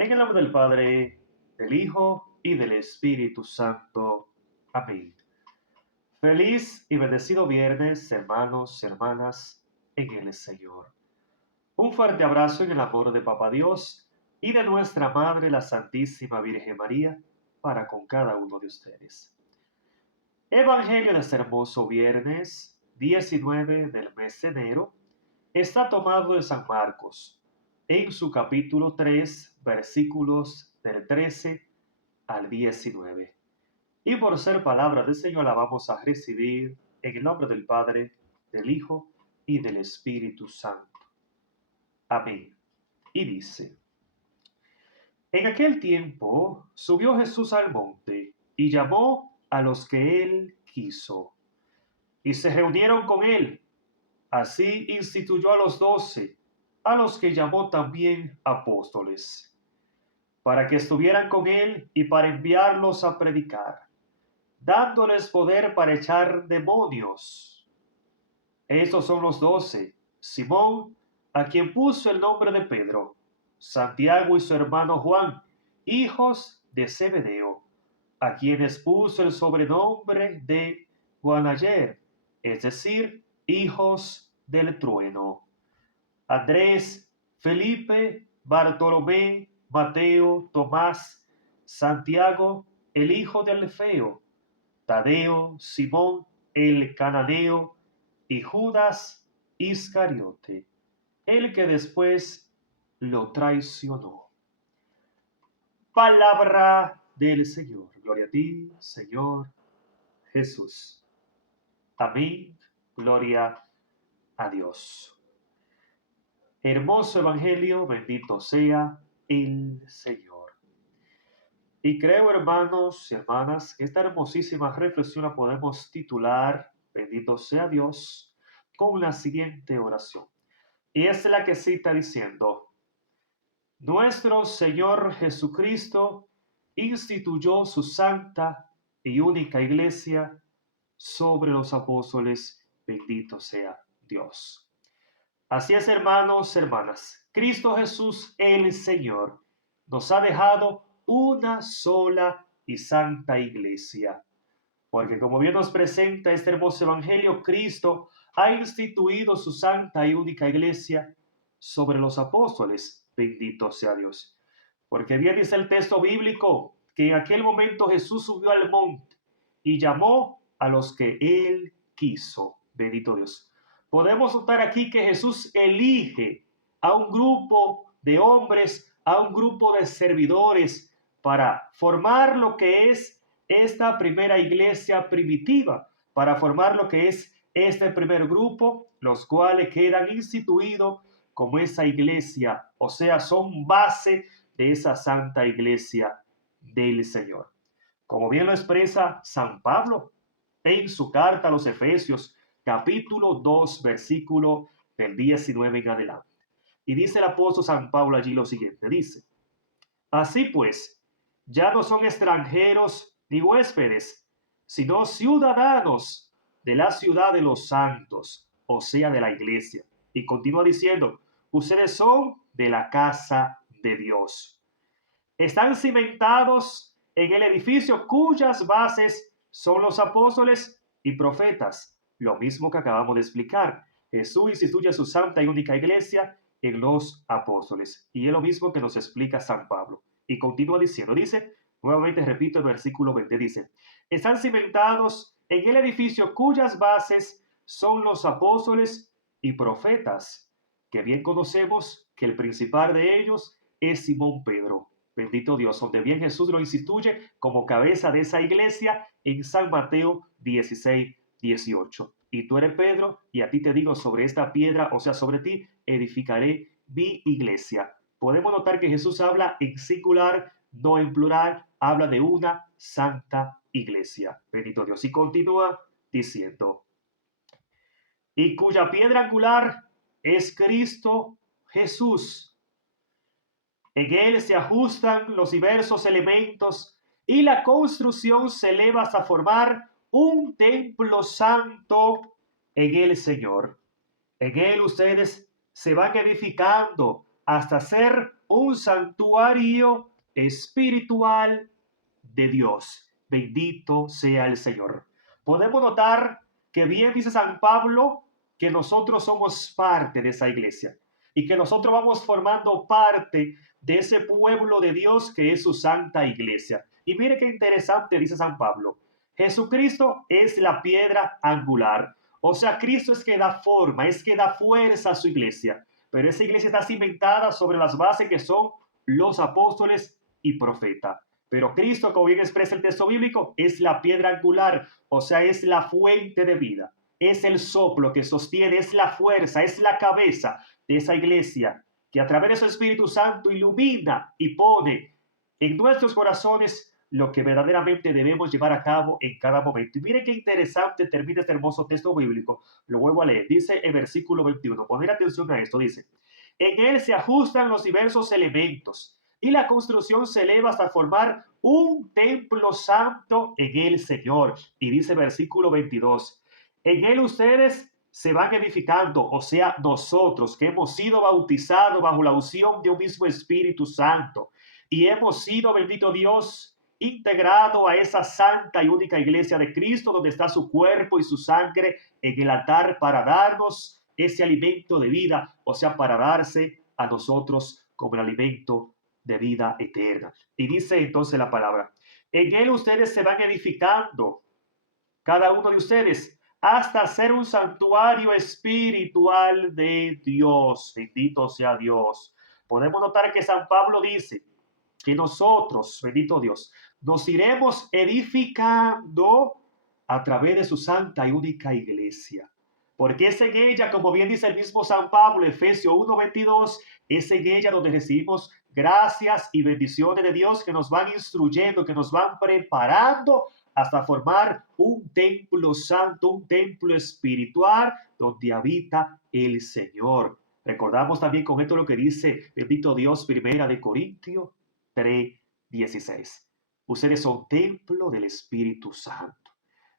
En el nombre del Padre, del Hijo y del Espíritu Santo. Amén. Feliz y bendecido viernes, hermanos y hermanas, en el Señor. Un fuerte abrazo en el amor de Papá Dios y de nuestra Madre, la Santísima Virgen María, para con cada uno de ustedes. Evangelio de este hermoso viernes 19 del mes de enero está tomado de San Marcos, en su capítulo 3, versículos del 13 al 19. Y por ser palabra del Señor la vamos a recibir en el nombre del Padre, del Hijo y del Espíritu Santo. Amén. Y dice: En aquel tiempo subió Jesús al monte y llamó a los que él quiso, y se reunieron con él. Así instituyó a los 12, a los que llamó también apóstoles, para que estuvieran con él y para enviarlos a predicar, dándoles poder para echar demonios. Estos son los 12: Simón, a quien puso el nombre de Pedro; Santiago y su hermano Juan, hijos de Zebedeo, a quienes puso el sobrenombre de Boanerges, es decir, hijos del trueno; Andrés, Felipe, Bartolomé, Mateo, Tomás, Santiago, el hijo de Alfeo, Tadeo, Simón, el cananeo, y Judas Iscariote, el que después lo traicionó. Palabra del Señor. Gloria a ti, Señor Jesús. Amén. Gloria a Dios. Hermoso Evangelio, bendito sea el Señor. Y creo, hermanos y hermanas, que esta hermosísima reflexión la podemos titular, bendito sea Dios, con la siguiente oración. Y es la que cita diciendo: Nuestro Señor Jesucristo instituyó su santa y única iglesia sobre los apóstoles, bendito sea Dios. Así es, hermanos, hermanas. Cristo Jesús, el Señor, nos ha dejado una sola y santa iglesia. Porque como bien nos presenta este hermoso evangelio, Cristo ha instituido su santa y única iglesia sobre los apóstoles. Bendito sea Dios. Porque bien dice el texto bíblico que en aquel momento Jesús subió al monte y llamó a los que él quiso. Bendito Dios. Podemos notar aquí que Jesús elige a un grupo de hombres, a un grupo de servidores para formar lo que es esta primera iglesia primitiva, para formar lo que es este primer grupo, los cuales quedan instituidos como esa iglesia, o sea, son base de esa santa iglesia del Señor. Como bien lo expresa San Pablo en su carta a los Efesios, capítulo 2, versículo del 19 en adelante. Y dice el apóstol San Pablo allí lo siguiente, dice: Así pues, ya no son extranjeros ni huéspedes, sino ciudadanos de la ciudad de los santos, o sea, de la iglesia. Y continúa diciendo: ustedes son de la casa de Dios. Están cimentados en el edificio cuyas bases son los apóstoles y profetas. Lo mismo que acabamos de explicar. Jesús instituye su santa y única iglesia en los apóstoles. Y es lo mismo que nos explica San Pablo. Y continúa diciendo, dice, nuevamente repito el versículo 20, dice: están cimentados en el edificio cuyas bases son los apóstoles y profetas, que bien conocemos que el principal de ellos es Simón Pedro. Bendito Dios, donde bien Jesús lo instituye como cabeza de esa iglesia en San Mateo 16, 18. Y tú eres Pedro, y a ti te digo, sobre esta piedra, o sea, sobre ti, edificaré mi iglesia. Podemos notar que Jesús habla en singular, no en plural, habla de una santa iglesia. Bendito Dios. Y continúa diciendo: y cuya piedra angular es Cristo Jesús. En él se ajustan los diversos elementos y la construcción se eleva hasta formar un templo santo en el Señor. En él ustedes se van edificando hasta ser un santuario espiritual de Dios. Bendito sea el Señor. Podemos notar que bien dice San Pablo que nosotros somos parte de esa iglesia y que nosotros vamos formando parte de ese pueblo de Dios que es su santa iglesia. Y mire qué interesante dice San Pablo. Jesucristo es la piedra angular. O sea, Cristo es que da forma, es que da fuerza a su iglesia. Pero esa iglesia está cimentada sobre las bases que son los apóstoles y profetas. Pero Cristo, como bien expresa el texto bíblico, es la piedra angular, o sea, es la fuente de vida, es el soplo que sostiene, es la fuerza, es la cabeza de esa iglesia que a través de su Espíritu Santo ilumina y pone en nuestros corazones lo que verdaderamente debemos llevar a cabo en cada momento. Y miren qué interesante termina este hermoso texto bíblico. Lo vuelvo a leer. Dice en versículo 21, poner atención a esto, dice, en él se ajustan los diversos elementos y la construcción se eleva hasta formar un templo santo en el Señor. Y dice versículo 22, en él ustedes se van edificando, o sea, nosotros que hemos sido bautizados bajo la unción de un mismo Espíritu Santo y hemos sido, bendito Dios, integrado a esa santa y única iglesia de Cristo, donde está su cuerpo y su sangre en el altar para darnos ese alimento de vida, o sea, para darse a nosotros como el alimento de vida eterna. Y dice entonces la palabra, en él ustedes se van edificando, cada uno de ustedes, hasta ser un santuario espiritual de Dios. Bendito sea Dios. Podemos notar que San Pablo dice que nosotros, bendito Dios, nos iremos edificando a través de su santa y única iglesia. Porque es en ella, como bien dice el mismo San Pablo, Efesios 1:22, es en ella donde recibimos gracias y bendiciones de Dios que nos van instruyendo, que nos van preparando hasta formar un templo santo, un templo espiritual donde habita el Señor. Recordamos también con esto lo que dice, bendito Dios, primera de Corintios 3:16. Ustedes son templo del Espíritu Santo.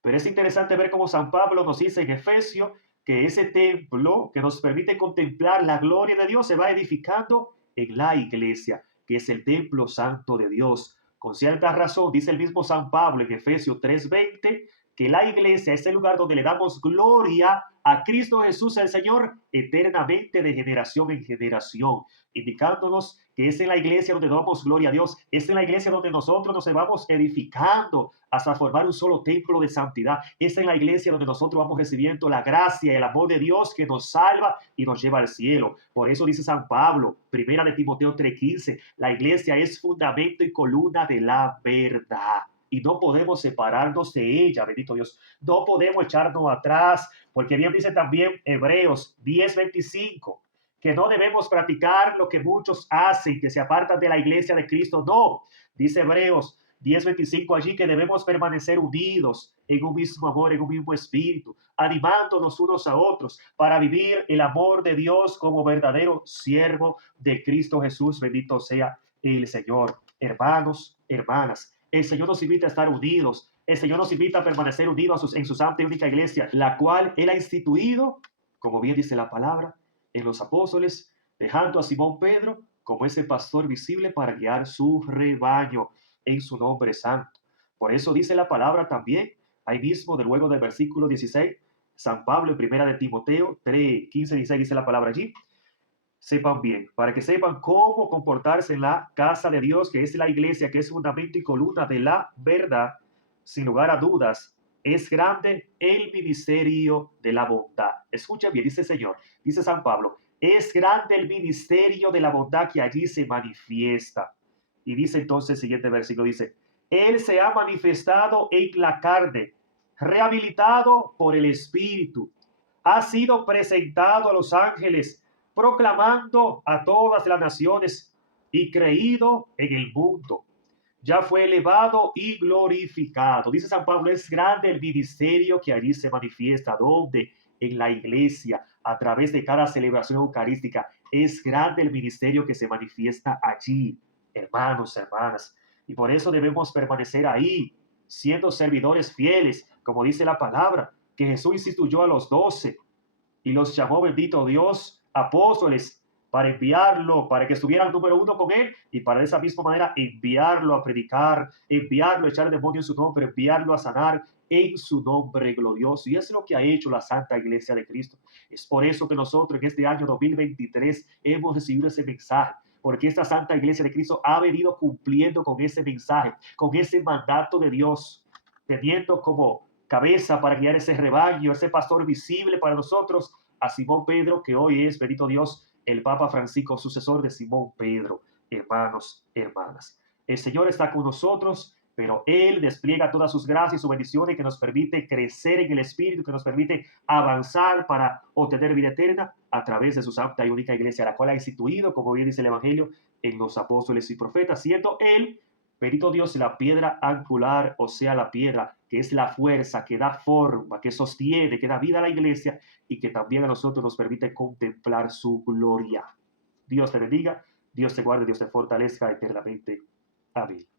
Pero es interesante ver cómo San Pablo nos dice en Efesios que ese templo que nos permite contemplar la gloria de Dios se va edificando en la iglesia, que es el templo santo de Dios. Con cierta razón, dice el mismo San Pablo en Efesios 3:20, que la iglesia es el lugar donde le damos gloria a Cristo Jesús el Señor eternamente de generación en generación, indicándonos que es en la iglesia donde damos gloria a Dios, es en la iglesia donde nosotros nos vamos edificando hasta formar un solo templo de santidad, es en la iglesia donde nosotros vamos recibiendo la gracia y el amor de Dios que nos salva y nos lleva al cielo. Por eso dice San Pablo, primera de Timoteo 3:15, la iglesia es fundamento y columna de la verdad. Y no podemos separarnos de ella, bendito Dios. No podemos echarnos atrás, porque bien dice también Hebreos 10:25, que no debemos practicar lo que muchos hacen, que se apartan de la iglesia de Cristo. No, dice Hebreos 10:25 allí que debemos permanecer unidos en un mismo amor, en un mismo espíritu, animándonos unos a otros para vivir el amor de Dios como verdadero siervo de Cristo Jesús. Bendito sea el Señor. Hermanos, hermanas, el Señor nos invita a estar unidos. El Señor nos invita a permanecer unidos en su santa y única iglesia, la cual Él ha instituido, como bien dice la palabra, en los apóstoles, dejando a Simón Pedro como ese pastor visible para guiar su rebaño en su nombre santo. Por eso dice la palabra también, ahí mismo, de luego del versículo 16, San Pablo en primera de Timoteo 3:15-16 dice la palabra allí, sepan bien, para que sepan cómo comportarse en la casa de Dios, que es la iglesia, que es fundamento y columna de la verdad, sin lugar a dudas, es grande el ministerio de la bondad. Escucha bien, dice el Señor, dice San Pablo, es grande el ministerio de la bondad que allí se manifiesta. Y dice entonces el siguiente versículo, dice, Él se ha manifestado en la carne, rehabilitado por el Espíritu, ha sido presentado a los ángeles, proclamando a todas las naciones y creído en el mundo. Ya fue elevado y glorificado. Dice San Pablo, es grande el ministerio que allí se manifiesta. ¿Dónde? En la iglesia, a través de cada celebración eucarística. Es grande el ministerio que se manifiesta allí, hermanos, hermanas. Y por eso debemos permanecer ahí, siendo servidores fieles, como dice la palabra, que Jesús instituyó a los 12 y los llamó, bendito Dios, apóstoles, para enviarlo, para que estuviera el número uno con él y para de esa misma manera enviarlo a predicar, enviarlo a echar demonios en su nombre, enviarlo a sanar en su nombre glorioso. Y es lo que ha hecho la Santa Iglesia de Cristo. Es por eso que nosotros en este año 2023 hemos recibido ese mensaje, porque esta Santa Iglesia de Cristo ha venido cumpliendo con ese mensaje, con ese mandato de Dios, teniendo como cabeza para guiar ese rebaño, ese pastor visible para nosotros, a Simón Pedro, que hoy es, bendito Dios, el Papa Francisco, sucesor de Simón Pedro. Hermanos, hermanas, el Señor está con nosotros, pero Él despliega todas sus gracias y sus bendiciones que nos permite crecer en el Espíritu, que nos permite avanzar para obtener vida eterna a través de su santa y única iglesia, la cual ha instituido, como bien dice el Evangelio, en los apóstoles y profetas, siendo Él, bendito Dios, la piedra angular, o sea, la piedra que es la fuerza, que da forma, que sostiene, que da vida a la iglesia y que también a nosotros nos permite contemplar su gloria. Dios te bendiga, Dios te guarde, Dios te fortalezca eternamente. Amén.